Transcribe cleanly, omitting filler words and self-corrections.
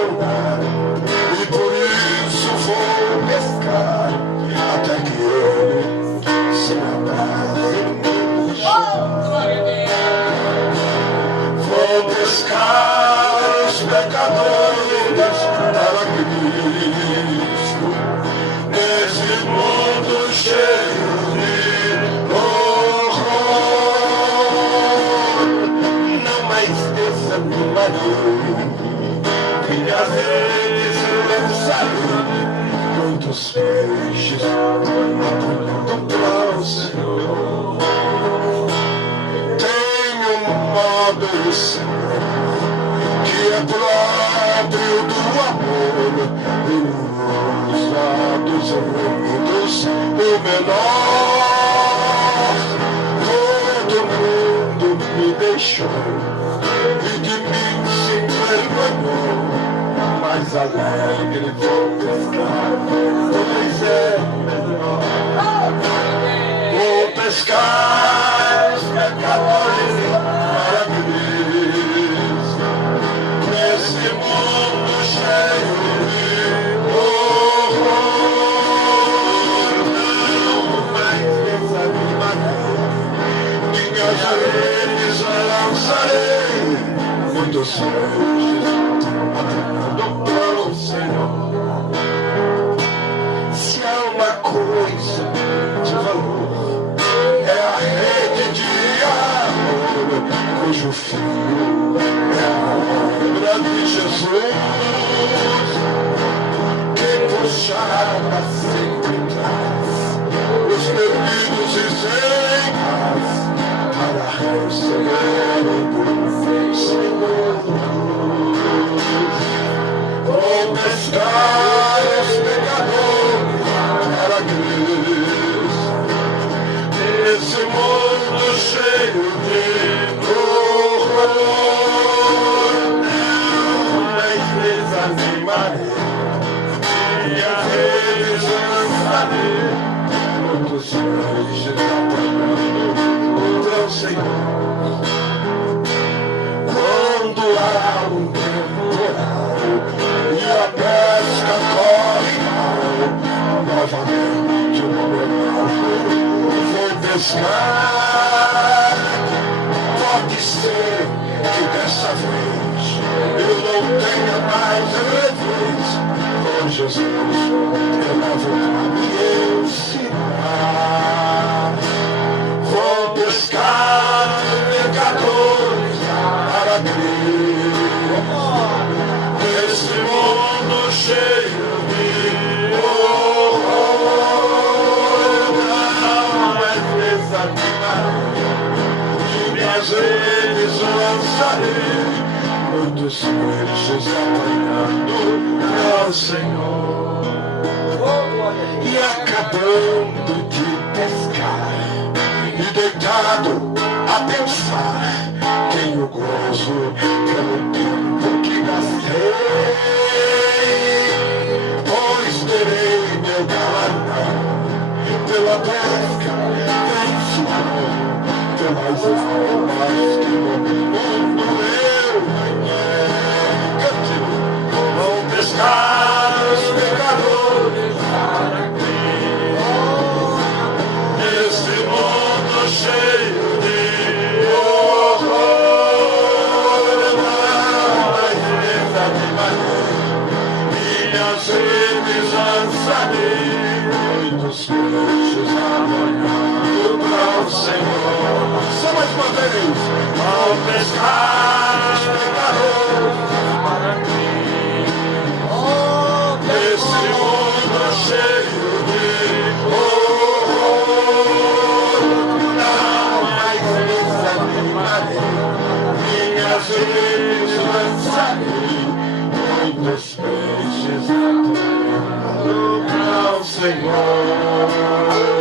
E por isso vou pescar até que ele se abrace. Vou pescar os pecadores para Cristo nesse mundo cheio de horror. Não mais desanimarei. Minhas redes lançarei, muitos peixes apontam para o Senhor. Tenho um modo, Senhor, que é próprio do amor, e usa dos reunidos o menor. Todo mundo me deixou e de mim se envergonhou. Mais alegre vou pescar, pois é melhor. Vou pescar os pecadores para Cristo nesse mundo cheio de horror. Não mais desanimarei, minhas redes lançarei, muitos peixes apanhando para o Senhor. Se há uma coisa de valor, é a rede de amor, cujo fio é a obra de Jesus, que puxará para sempre traz os perdidos e sem paz para receber o Senhor. Vou pescar os pecadores para Cristo nesse mundo cheio de horror. Não mais desanimarei, minhas redes lançarei, muitos peixes apanhando o teu Senhor. Quando há um temporal e a pesca corre mal, novamente o meu vou pescar. Pode ser que dessa vez eu não tenha mais revés, oh Jesus, eu levo a me ensinar. Vou pescar pecadores para Cristo nesse mundo cheio de horror. Não mais desanimarei, minhas redes lançarei, muitos peixes apanhando ao Senhor. E acabando de pescar e deitado a pensar, tenho gozo pelo tempo que gastei, pois terei meu galardão pela pesca vencedor, pelas almas que no mundo eu ganhei. Vou pescar os pecadores para Cristo nesse mundo cheio de horror. Não mais desanimarei, minhas redes lançarei, muitos peixes apanhando para o Senhor. Só mais uma vez. Vou pescar os pecadores para Cristo nesse mundo cheio de horror. Não mais desanimarei, minhas redes lançarei, muitos peixes apanhando para o Senhor.